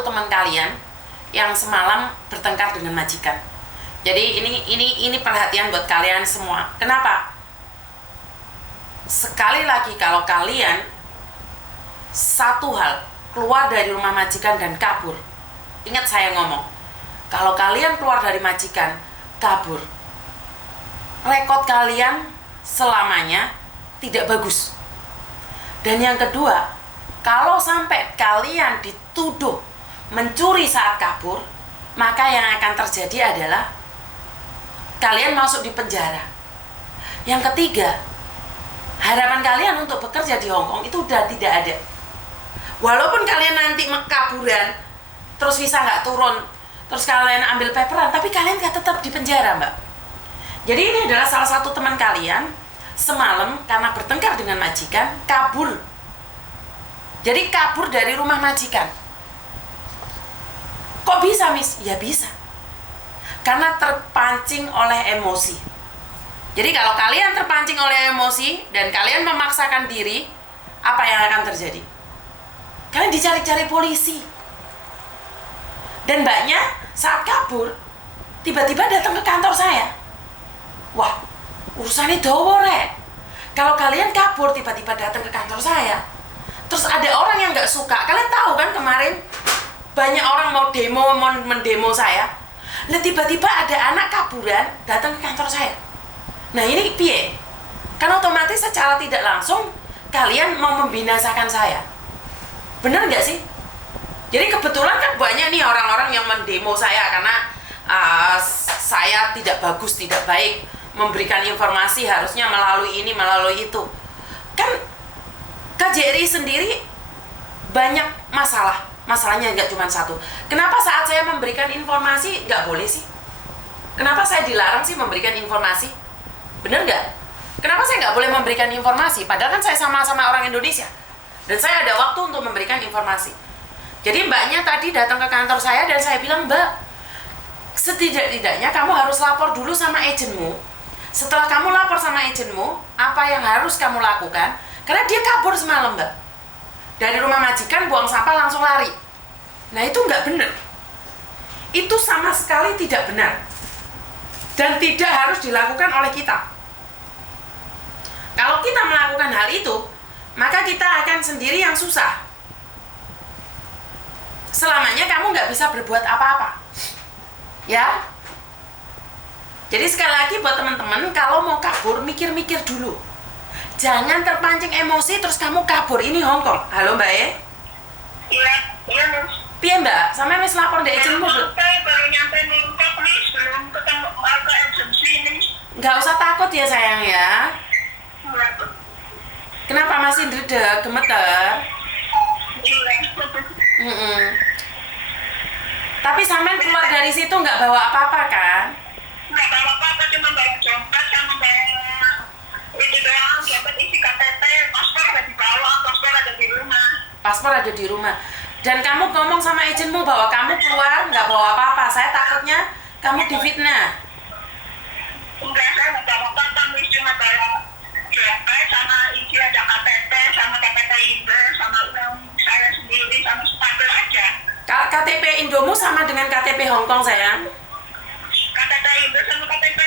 satu teman kalian yang semalam bertengkar dengan majikan. Jadi ini perhatian buat kalian semua. Kenapa? Sekali lagi kalau kalian satu hal keluar dari rumah majikan dan kabur, ingat saya ngomong, kalau kalian keluar dari majikan kabur, rekod kalian selamanya tidak bagus. Dan yang kedua, kalau sampai kalian dituduh mencuri saat kabur, maka yang akan terjadi adalah kalian masuk di penjara. Yang ketiga, harapan kalian untuk bekerja di Hong Kong itu udah tidak ada. Walaupun kalian nanti kaburan, terus visa nggak turun, terus kalian ambil paperan, tapi kalian nggak tetap di penjara, Mbak. Jadi ini adalah salah satu teman kalian semalam karena bertengkar dengan majikan, kabur. Jadi kabur dari rumah majikan. Kok bisa, Miss? Ya bisa. Karena terpancing oleh emosi. Jadi kalau kalian terpancing oleh emosi dan kalian memaksakan diri, apa yang akan terjadi? Kalian dicari-cari polisi. Dan mbaknya saat kabur, tiba-tiba datang ke kantor saya. Wah, urusannya dawa, Rek. Kalau kalian kabur tiba-tiba datang ke kantor saya, terus ada orang yang nggak suka. Kalian tahu kan kemarin banyak orang mau demo, mau mendemo saya. Nah tiba-tiba ada anak kaburan datang ke kantor saya. Nah ini piye? Kan otomatis secara tidak langsung kalian mau membinasakan saya. Bener nggak sih? Jadi kebetulan kan banyak nih orang-orang yang mendemo saya karena saya tidak bagus, tidak baik memberikan informasi, harusnya melalui ini, melalui itu. Kan KJRI sendiri banyak masalah. Masalahnya nggak cuma satu. Kenapa saat saya memberikan informasi nggak boleh sih? Kenapa saya dilarang sih memberikan informasi? Bener nggak? Kenapa saya nggak boleh memberikan informasi? Padahal kan saya sama-sama orang Indonesia. Dan saya ada waktu untuk memberikan informasi. Jadi mbaknya tadi datang ke kantor saya dan saya bilang, Mbak, setidak-tidaknya kamu harus lapor dulu sama agenmu. Setelah kamu lapor sama agenmu, apa yang harus kamu lakukan? Karena dia kabur semalam, Mbak. Dari rumah majikan buang sampah langsung lari. Nah itu nggak benar. Itu sama sekali tidak benar. Dan tidak harus dilakukan oleh kita. Kalau kita melakukan hal itu, maka kita akan sendiri yang susah. Selamanya kamu nggak bisa berbuat apa-apa. Ya. Jadi sekali lagi buat teman-teman, kalau mau kabur, mikir-mikir dulu. Jangan terpancing emosi terus kamu kabur. Ini Hong Kong. Halo Mbak E? Iya, iya Mas. Piye Mbak? Sama wis lapor ndek agenmu belum? Saya baru nyampe Ningkep nih, belum ketemu ke agensi ini. Nggak usah takut ya sayang ya. Kenapa masih ndredeg, gemeter? Iya. Tapi sampean keluar dari situ nggak bawa apa-apa kan? Nggak bawa apa-apa, cuma bawa dompet sama bawa itu doang, dompet isi KTP, paspor ada di bawah, paspor ada di rumah. Paspor ada di rumah. Dan kamu ngomong sama agenmu bahwa kamu keluar nggak bawa apa-apa. Saya takutnya kamu difitnah. Enggak, saya nggak bawa apa-apa, cuma bawa dompet sama isi ada KTP, sama KTP Indo, sama uang saya sendiri, sama stabil aja. KTP Indomu sama dengan KTP Hong Kong sayang? KTP Indo sama KTP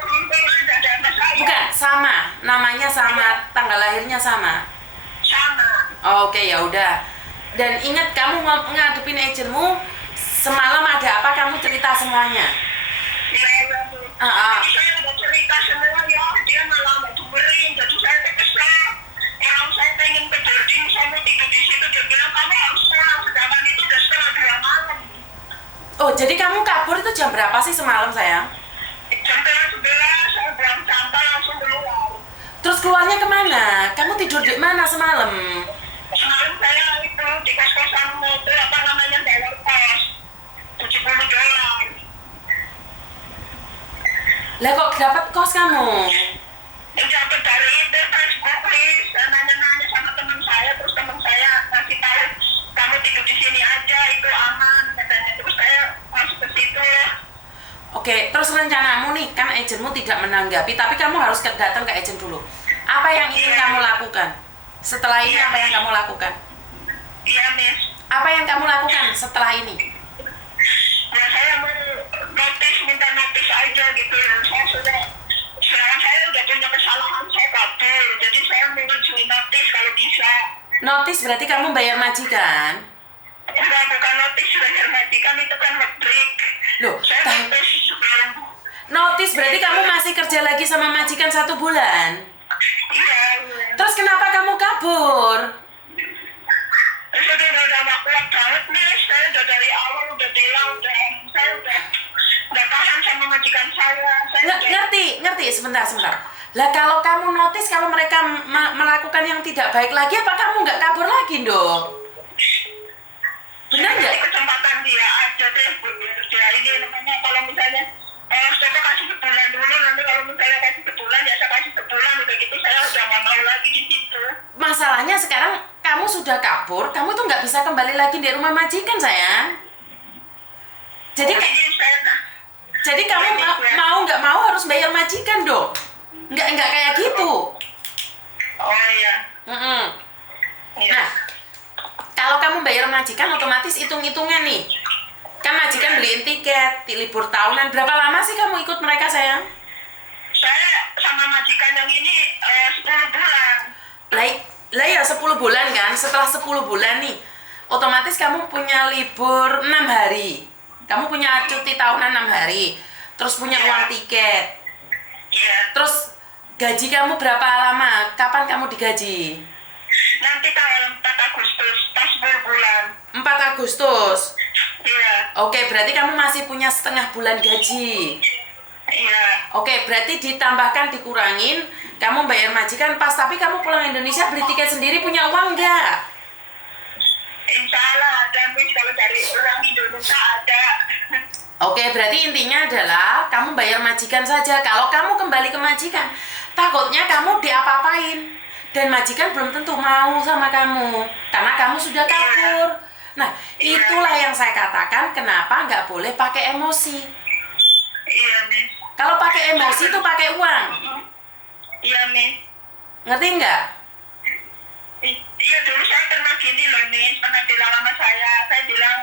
Indo tidak ada masalah. Bukan, sama. Namanya sama, tanggal lahirnya sama. Sama. Oke, ya udah. Dan ingat kamu ngadepin agenmu, semalam ada apa kamu cerita semuanya. Iya, iya. Jadi saya udah cerita semua ya, dia malah mau dengerin, jadi saya kesal. Kalau saya pengen ke Jardin, saya mau tidur di situ, dia bilang kamu harus pulang, sedangkan itu udah setengah 2 malam. Oh, jadi kamu kabur itu jam berapa sih semalam sayang? Jam 11, saya buang sampah langsung keluar. Terus keluarnya kemana? Kamu tidur di mana semalam? Semalam saya itu di kos-kosan mobil, apa namanya, bayar kos. $70. Lah kok dapat kos kamu? Dapat dari itu, Facebook, please. Saya nanya-nanya sama teman saya, terus teman saya kasih tahu, kamu tidur di sini aja, itu aman, katanya. Terus saya masuk ke situ ya. Oke, terus rencanamu nih, kan agenmu tidak menanggapi, tapi kamu harus datang ke agen dulu. Apa yang ingin kamu lakukan? Setelah ini apa yang kamu lakukan? Iya, Miss. Apa yang kamu lakukan setelah ini? Ya saya mau minta notis aja gitu ya. Sekarang saya udah punya kesalahan, saya kabur. Jadi saya mau ngajuin notis kalau bisa. Notis berarti kamu bayar majikan? Enggak, bukan notis bayar majikan, itu kan nge-break. Loh, Saya notis sebelum. notis berarti kamu masih kerja lagi sama majikan 1 bulan? Iya. Terus kenapa kamu kabur? Saya udah gak kuat banget nih. Saya udah dari awal udah bilang, saya udah tahan sama majikan saya. Ngerti, sebentar. Lah kalau kamu notis kalau mereka melakukan yang tidak baik lagi, apa kamu nggak kabur lagi dong? Benar nggak? Kesempatan dia aja deh, dia ini namanya kalau misalnya saya kasih sebulan dulu, nanti kalau misalnya kasih sebulan ya saya kasih sebulan, udah gitu saya udah nggak mau lagi di situ. Masalahnya sekarang kamu sudah kabur, kamu tuh nggak bisa kembali lagi di rumah majikan, sayang. Jadi kamu mau nggak mau harus bayar majikan dong? Nggak kayak gitu. Oh iya. Iya. Nah, kalau kamu bayar majikan otomatis hitung-hitungan nih. Kan majikan beliin tiket di libur tahunan. Berapa lama sih kamu ikut mereka, sayang? Saya sama majikan yang ini 10 bulan. Lah ya 10 bulan kan. Setelah 10 bulan nih, otomatis kamu punya libur 6 hari. Kamu punya cuti tahunan 6 hari. Terus punya uang tiket. Iya. Terus gaji kamu berapa lama? Kapan kamu digaji? Nanti tanggal 4 Agustus, pas 10 bulan. 4 Agustus? Iya. Oke, berarti kamu masih punya setengah bulan gaji. Iya. Oke, berarti ditambahkan, dikurangin, kamu bayar majikan pas, tapi kamu pulang Indonesia beli tiket sendiri, punya uang nggak? Insya Allah ada, Miss, kalau dari orang Indonesia ada. Oke, berarti intinya adalah kamu bayar majikan saja. Kalau kamu kembali ke majikan, takutnya kamu diapa-apain. Dan majikan belum tentu mau sama kamu, karena kamu sudah kabur. Nah, itulah yang saya katakan kenapa nggak boleh pakai emosi. Iya, Miss. Kalau pakai emosi itu pakai uang. Iya, Miss. Ngerti nggak? Iya, dulu saya pernah gini loh, Miss. Pernah bilang sama saya bilang,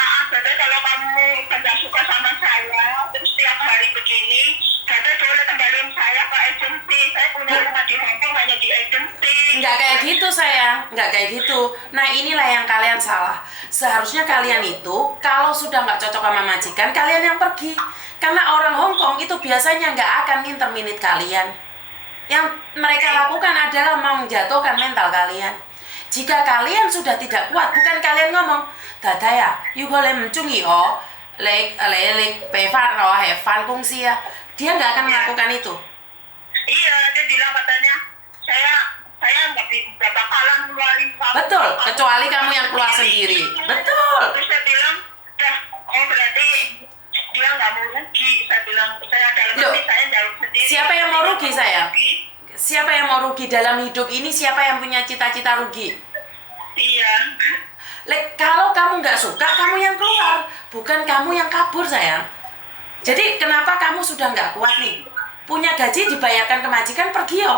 maaf, Dede, kalau kamu tidak suka sama saya, terus tiap hari begini, Dede boleh kembaliin saya ke agensi. Saya punya rumah di Hongkong, hanya di agensi. Nggak kayak gitu, sayang. Nggak kayak gitu. Nah, inilah yang kalian salah. Seharusnya kalian itu, kalau sudah nggak cocok sama majikan, kalian yang pergi. Karena orang Hongkong itu biasanya nggak akan nginterminate kalian. Yang mereka lakukan adalah mau menjatuhkan mental kalian. Jika kalian sudah tidak kuat, bukan kalian ngomong, Dadaya, you boleh mencungi Bevan Hevan Kungsi ya. Dia nggak akan melakukan itu. Iya, dia bilang katanya, saya nggak bakalan ngeluarin kamu. Betul, kecuali kamu yang keluar sendiri. Betul. Terus saya bilang, berarti dia nggak mau rugi. Saya bilang, saya dalam hati saya jauh sendiri. Siapa yang mau rugi, sayang? Siapa yang mau rugi dalam hidup ini? Siapa yang punya cita-cita rugi? Iya. Kalau kamu nggak suka, kamu yang keluar, bukan kamu yang kabur, sayang. Jadi kenapa kamu sudah nggak kuat nih? Punya gaji dibayarkan ke majikan, pergi yo.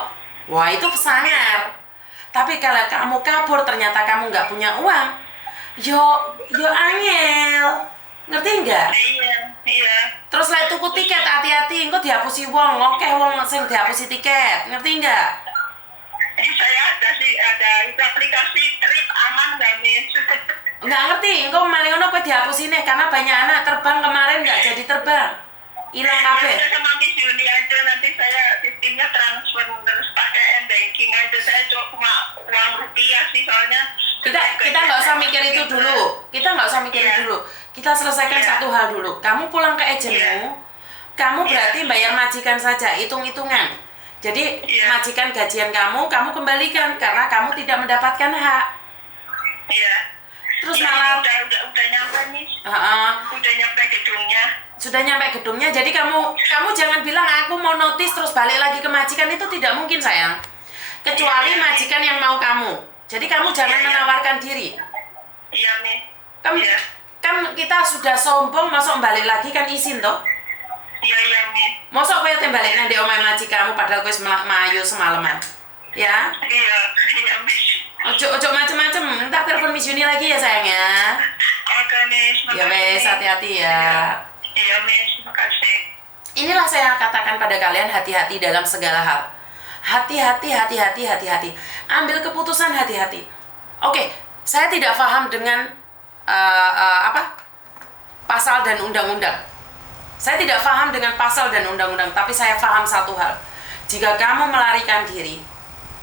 Wah, itu sangar. Tapi kalau kamu kabur ternyata kamu nggak punya uang, yo angel. Ngerti nggak? Iya. Terus lah tuku tiket, hati-hati, engko dihapusi wong, ngokeh wong sing dihapusi tiket. Ngerti nggak? Saya ada itu aplikasi Trip aman nggak, Miss? Nggak ngerti, engko maling ngono kowe dihapusine karena banyak anak terbang kemarin nggak jadi terbang. Hilang kabeh. Saya sama Miss Yuni aja, nanti saya sistemnya transfer terus pakai banking aja. Saya cuma uang rupiah sih, soalnya kita nggak usah mikir itu dulu. Kita selesaikan satu hal dulu. Kamu pulang ke agenmu, kamu berarti bayar majikan saja, hitung-hitungan. Jadi majikan gajian kamu kembalikan karena kamu tidak mendapatkan hak. Iya. Terus malah udah nyampe nih. Udah nyampe gedungnya. Sudah nyampe gedungnya, jadi kamu jangan bilang aku mau notis terus balik lagi ke majikan, itu tidak mungkin, sayang. Kecuali majikan yang mau kamu. Jadi kamu jangan menawarkan diri. Iya, nih. Kan kita sudah sombong, masuk balik lagi kan izin toh? Iya, nih. Masuk kowe balik nang omah majikanmu padahal kowe mayu semalaman. Ya? Iya, Miss. Ojo macem-macem. Ntar telepon Miss Yuni lagi ya sayang ya. Oke, Miss. Ya Miss, hati-hati ya. Iya, Miss. Makasih. Inilah saya katakan pada kalian, hati-hati dalam segala hal. Hati-hati. Ambil keputusan hati-hati. Oke, saya tidak paham dengan pasal dan undang-undang. Saya tidak paham dengan pasal dan undang-undang, tapi saya paham satu hal. Jika kamu melarikan diri,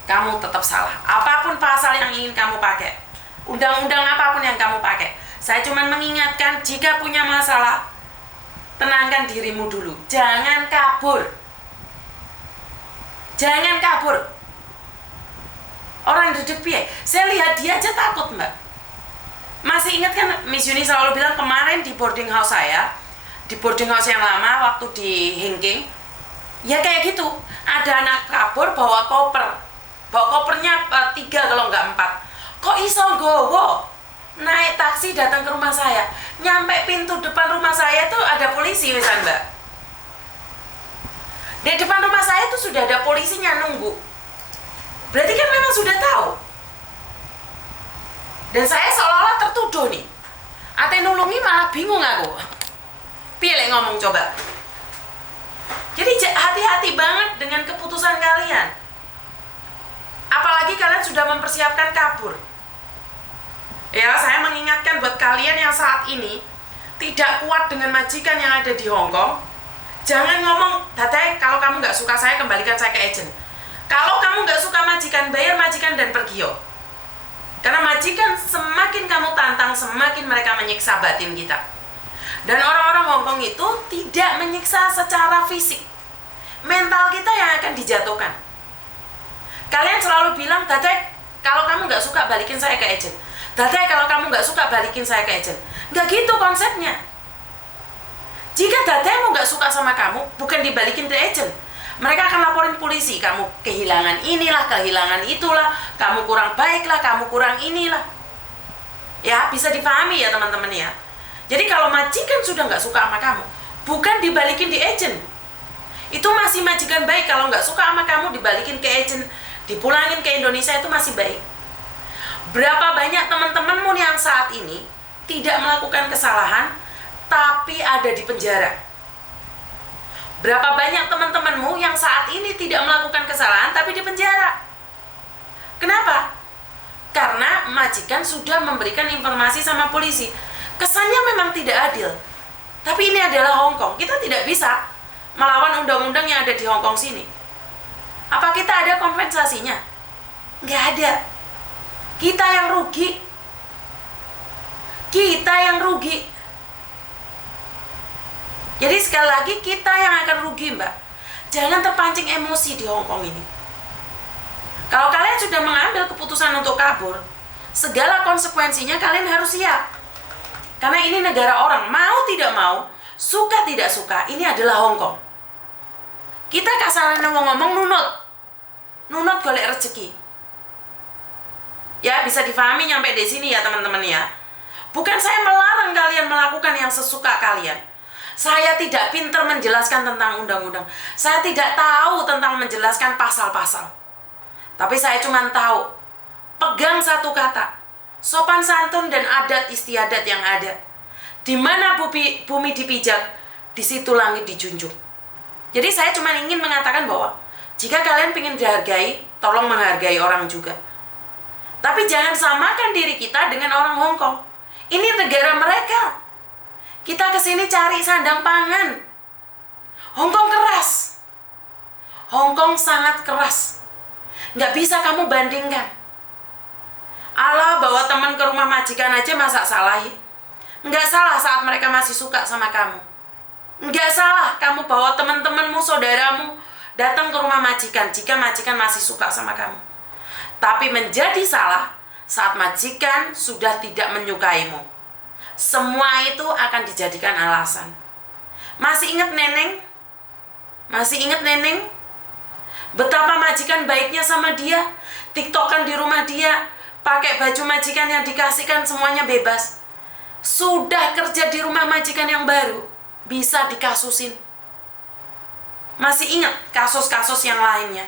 kamu tetap salah. Apapun pasal yang ingin kamu pakai, undang-undang apapun yang kamu pakai, saya cuma mengingatkan, jika punya masalah, tenangkan dirimu dulu. Jangan kabur. Jangan kabur. Orang duduk piye? Saya lihat dia aja takut, Mbak. Masih ingat kan Miss Yuni selalu bilang kemarin di boarding house saya, di boarding house yang lama waktu di Hingking, ya kayak gitu. Ada anak kabur bawa kopernya 3 kalau nggak 4. Kok iso gowo? Naik taksi datang ke rumah saya, nyampe pintu depan rumah saya tuh ada polisi misalnya, Mbak. Di depan rumah saya tuh sudah ada polisinya nunggu. Berarti kan memang sudah tahu. Dan saya seolah-olah tertuduh nih. Ate nulungi malah bingung aku. Pilih ngomong coba. Jadi hati-hati banget dengan keputusan kalian. Apalagi kalian sudah mempersiapkan kabur. Ya, saya mengingatkan buat kalian yang saat ini tidak kuat dengan majikan yang ada di Hong Kong. Jangan ngomong, Datai, kalau kamu nggak suka saya, kembalikan saya ke agent. Kalau kamu nggak suka majikan, bayar majikan dan pergi yo. Karena majikan semakin kamu tantang, semakin mereka menyiksa batin kita. Dan orang-orang Hong Kong itu tidak menyiksa secara fisik. Mental kita yang akan dijatuhkan. Kalian selalu bilang, Datai, kalau kamu nggak suka, balikin saya ke agent. Datai, kalau kamu nggak suka, balikin saya ke agent. Nggak gitu konsepnya. Jika Dataimu nggak suka sama kamu, bukan dibalikin ke agent. Mereka akan laporin polisi, kamu kehilangan inilah, kehilangan itulah, kamu kurang baiklah, kamu kurang inilah. Ya, bisa dipahami ya teman-teman ya. Jadi kalau majikan sudah nggak suka sama kamu, bukan dibalikin di agent. Itu masih majikan baik. Kalau nggak suka sama kamu, dibalikin ke agent, dipulangin ke Indonesia, itu masih baik. Berapa banyak teman-temanmu yang saat ini tidak melakukan kesalahan, tapi ada di penjara? Berapa banyak teman-temanmu yang saat ini tidak melakukan kesalahan, tapi di penjara? Kenapa? Karena majikan sudah memberikan informasi sama polisi. Kesannya memang tidak adil. Tapi ini adalah Hong Kong. Kita tidak bisa melawan undang-undang yang ada di Hong Kong sini. Apa kita ada kompensasinya? Nggak ada. Kita yang rugi. Kita yang rugi. Jadi sekali lagi kita yang akan rugi, Mbak. Jangan terpancing emosi di Hong Kong ini. Kalau kalian sudah mengambil keputusan untuk kabur, segala konsekuensinya kalian harus siap. Karena ini negara orang, mau tidak mau, suka tidak suka, ini adalah Hong Kong. Kita kasarannya ngomong nunut golek rezeki. Ya, bisa difahami nyampe di sini ya teman-teman ya. Bukan saya melarang kalian melakukan yang sesuka kalian. Saya tidak pintar menjelaskan tentang undang-undang. Saya tidak tahu tentang menjelaskan pasal-pasal. Tapi saya cuma tahu, pegang satu kata, sopan santun dan adat istiadat yang ada. Di mana bumi dipijak, di situ langit dijunjung. Jadi saya cuma ingin mengatakan bahwa jika kalian ingin dihargai, tolong menghargai orang juga. Tapi jangan samakan diri kita dengan orang Hong Kong. Ini negara mereka. Kita kesini cari sandang pangan. Hong Kong keras. Hong Kong sangat keras. Nggak bisa kamu bandingkan. Allah bawa teman ke rumah majikan aja masa salahi. Nggak salah saat mereka masih suka sama kamu. Nggak salah kamu bawa teman-temanmu, saudaramu datang ke rumah majikan jika majikan masih suka sama kamu. Tapi menjadi salah saat majikan sudah tidak menyukaimu. Semua itu akan dijadikan alasan. Masih ingat Neneng? Masih ingat Neneng? Betapa majikan baiknya sama dia. TikTokan di rumah dia, pakai baju majikan yang dikasihkan, semuanya bebas. Sudah kerja di rumah majikan yang baru, bisa dikasusin. Masih ingat kasus-kasus yang lainnya?